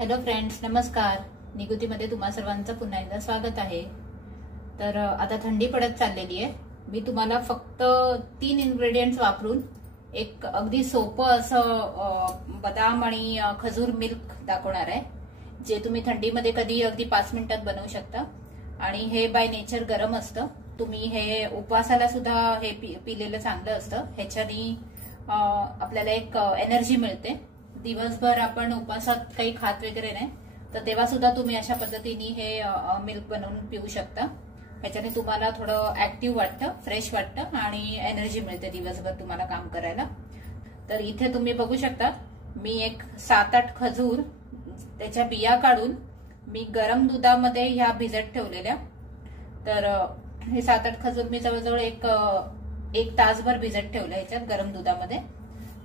Hello friends, नमस्कार. निगुतीमध्ये तुम्हा सर्वांचं पुन्हा एकदा स्वागत आहे. तर आता थंडी पडत चाललेली आहे. मी तुम्हाला फक्त 3 इन्ग्रेडियंट्स वापरून एक अगदी सोपं असं बदाम आणि खजूर मिल्क दाखवणार आहे, जे तुम्ही थंडीमध्ये कधी अगदी 5 मिनिटात बनवू शकता. आणि हे बाय नेचर गरम असतं. तुम्ही हे उपवासाला सुद्धा हे पिलेलं चांगलं असतं. ह्याच्यानी आपल्याला एक एनर्जी मिळते. दिवसभर आपण उपवासात काही खात वगैरे नाही, तर तेव्हा सुद्धा तुम्ही अशा पद्धतीने हे मिल्क बनवून पिऊ शकता. ह्याच्याने तुम्हाला थोडं ऍक्टिव्ह वाटतं, फ्रेश वाटतं आणि एनर्जी मिळते दिवसभर तुम्हाला काम करायला. तर इथे तुम्ही बघू शकता, मी एक 7-8 खजूर त्याच्या बिया काढून मी गरम दुधामध्ये ह्या भिजत ठेवलेल्या. तर हे 7-8 खजूर मी जवळजवळ एक तासभर भिजत ठेवले ह्याच्यात गरम दुधामध्ये.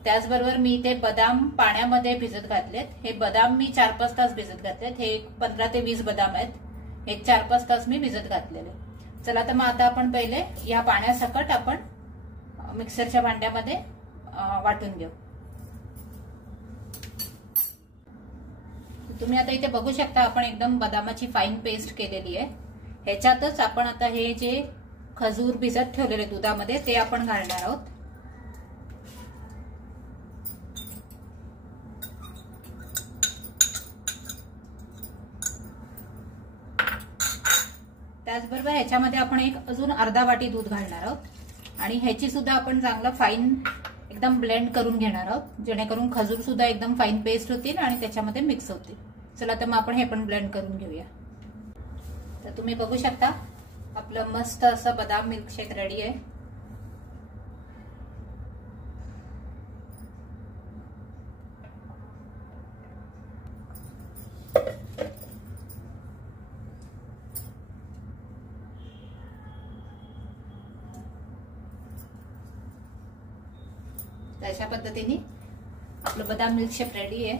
त्याचबरोबर मी ते बदाम पाण्यामध्ये भिजत घातलेत. हे बदाम मी 4-5 तास भिजत घातलेत. हे 15 ते 20 बदाम आहेत. हे 4-5 तास मी भिजत घातलेले. चला तर मग आता आपण पहिले या पाण्यासकट आपण मिक्सरच्या भांड्यामध्ये वाटून घेऊ. तुम्ही आता इथे बघू शकता, आपण एकदम बदामाची फाईन पेस्ट केलेली आहे. ह्याच्यातच आपण आता हे जे खजूर भिजत ठेवलेले दुधामध्ये ते आपण घालणार आहोत. त्याचबरोबर ह्याच्यामध्ये आपण एक अजून अर्धा वाटी दूध घालणार आहोत आणि ह्याची सुद्धा आपण चांगलं फाईन एकदम ब्लेंड करून घेणार आहोत, जेणेकरून खजूर सुद्धा एकदम फाईन पेस्ट होतील आणि त्याच्यामध्ये मिक्स होतील. चला तर मग आपण हे पण ब्लेंड करून घेऊया. तर तुम्ही बघू शकता, आपलं मस्त असं बदाम मिल्कशेक रेडी आहे. अशा पद्धतीने आपलं बदाम मिल्कशेक रेडी आहे.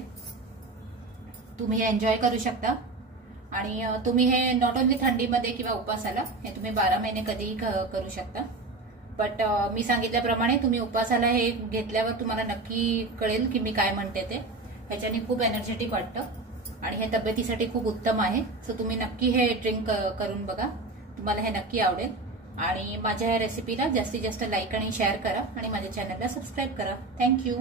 तुम्ही हे एन्जॉय करू शकता. आणि तुम्ही हे नॉट ओनली थंडीमध्ये किंवा उपवासाला, हे तुम्ही 12 महिने कधीही करू शकता. बट मी सांगितल्याप्रमाणे तुम्ही उपवासाला हे घेतल्यावर तुम्हाला नक्की कळेल की मी काय म्हणते ते. ह्याच्याने खूप एनर्जेटिक वाटतं आणि हे तब्येतीसाठी खूप उत्तम आहे. सो तुम्ही नक्की हे ड्रिंक करून बघा, तुम्हाला हे नक्की आवडेल. आणि माझ्या या रेसिपीला जास्तीत जास्त लाईक आणि शेअर करा आणि माझ्या चॅनलला सबस्क्राईब करा. थँक्यू.